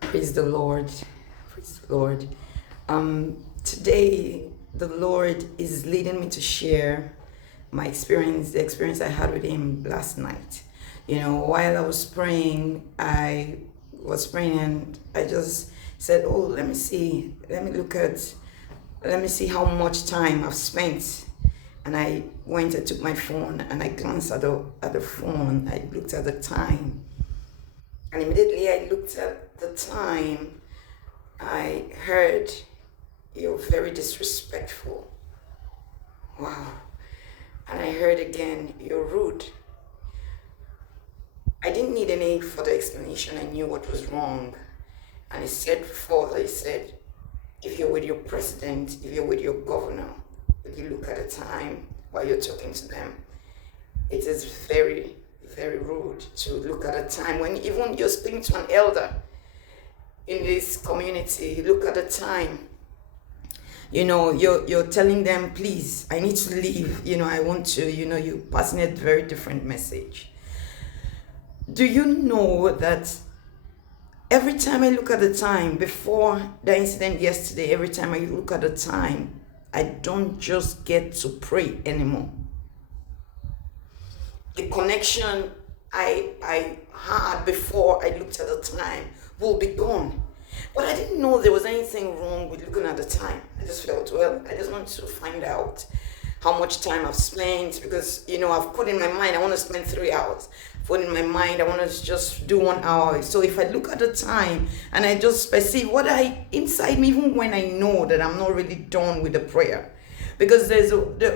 Praise the Lord. Praise the Lord. Today, the Lord is leading me to share my experience, the experience I had with Him last night. While I was praying, and I just said, "Oh, let me see. Let me see how much time I've spent." And I went and took my phone and I glanced at the phone. I looked at the time. And immediately I looked at the time, I heard, "You're very disrespectful." Wow. And I heard again, "You're rude." I didn't need any further explanation. I knew what was wrong. And he said further, he said, "If you're with your president, if you're with your governor, if you look at the time while you're talking to them, it is very, very rude to look at a time when even you're speaking to an elder in this community. You look at the time, you're telling them, "Please, I need to leave, I want to," you're passing a very different message. Do you know that every time I look at the time, before the incident yesterday, every time I look at the time, I don't just get to pray anymore. The connection I had before I looked at the time will be gone. But I didn't know there was anything wrong with looking at the time. I just felt, well, I just want to find out how much time I've spent, because I've put in my mind I want to spend 3 hours. Put in my mind I want to just do 1 hour. So if I look at the time and I just perceive what I inside me, even when I know that I'm not really done with the prayer, because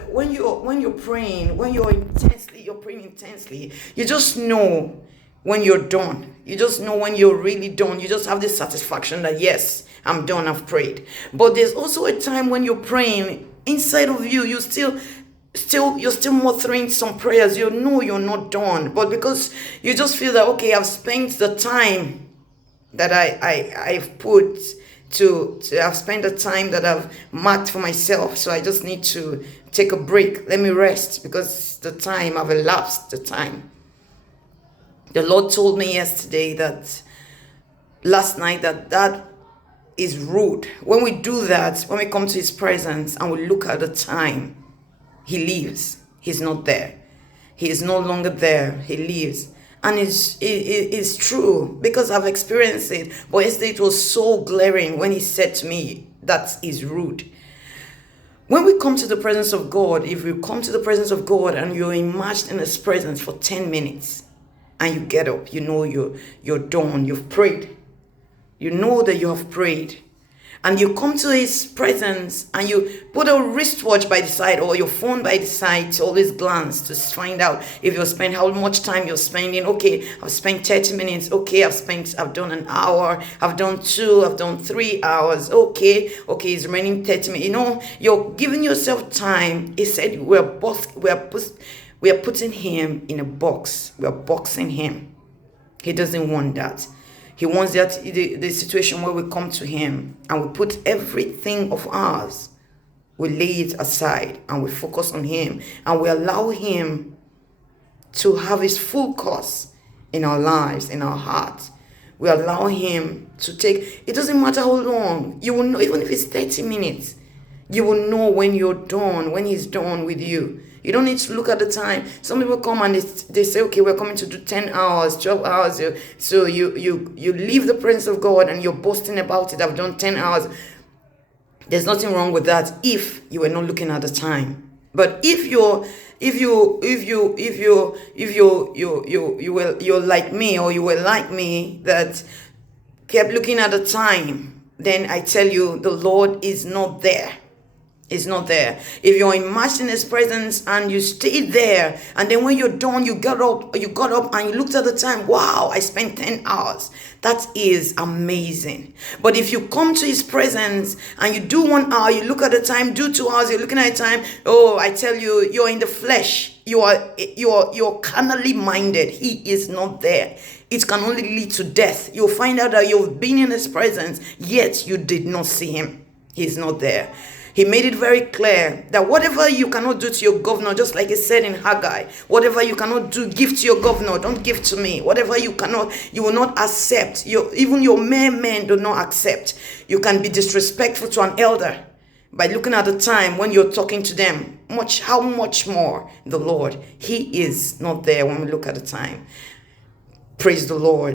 when you're praying, you're praying intensely, you just know when you're done. You just know when you're really done. You just have this satisfaction that, yes, I'm done, I've prayed. But there's also a time when you're praying, inside of you, you're still muttering some prayers. You know you're not done, but because you just feel that, okay, I've spent the time that I've put I've spent the time that I've marked for myself, so I just need to take a break. Let me rest, because I've elapsed the time. The Lord told me last night, that is rude. When we do that, when we come to His presence and we look at the time, He leaves. He's not there. He is no longer there. He leaves. And it's true, because I've experienced it. But yesterday it was so glaring when He said to me, that is rude. When we come to the presence of God, if you come to the presence of God and you're immersed in His presence for 10 minutes and you get up, you're done, you've prayed. You know that you have prayed. And you come to His presence and you put a wristwatch by the side or your phone by the side to always glance to find out if how much time you're spending. Okay, I've spent 30 minutes. Okay, I've done an hour. I've done 2. I've done 3 hours. Okay, it's remaining 30 minutes. You're giving yourself time. He said we are putting Him in a box. We are boxing Him. He doesn't want that. He wants that the situation where we come to Him and we put everything of ours, we lay it aside and we focus on Him and we allow Him to have His full course in our lives, in our hearts. We allow Him to take, it doesn't matter how long, you will know, even if it's 30 minutes, you will know when you're done, when He's done with you. You don't need to look at the time. Some people come and they say, okay, we're coming to do 10 hours, 12 hours. So you leave the presence of God and you're boasting about it. I've done 10 hours. There's nothing wrong with that if you were not looking at the time. But if you're like me, or you were like me, that kept looking at the time, then I tell you, the Lord is not there. Is not there. If you're immersed in His presence and you stay there, and then when you're done, you got up and you looked at the time, wow, I spent 10 hours. That is amazing. But if you come to His presence and you do 1 hour, you look at the time, do 2 hours, you're looking at the time, oh, I tell you, you're in the flesh. You're carnally minded. He is not there. It can only lead to death. You'll find out that you've been in His presence, yet you did not see Him. He's not there. He made it very clear that whatever you cannot do to your governor, just like he said in Haggai, whatever you cannot do, give to your governor, don't give to me. Whatever you cannot, you will not accept. Even your mere men do not accept. You can be disrespectful to an elder by looking at the time when you're talking to them. How much more the Lord? He is not there when we look at the time. Praise the Lord.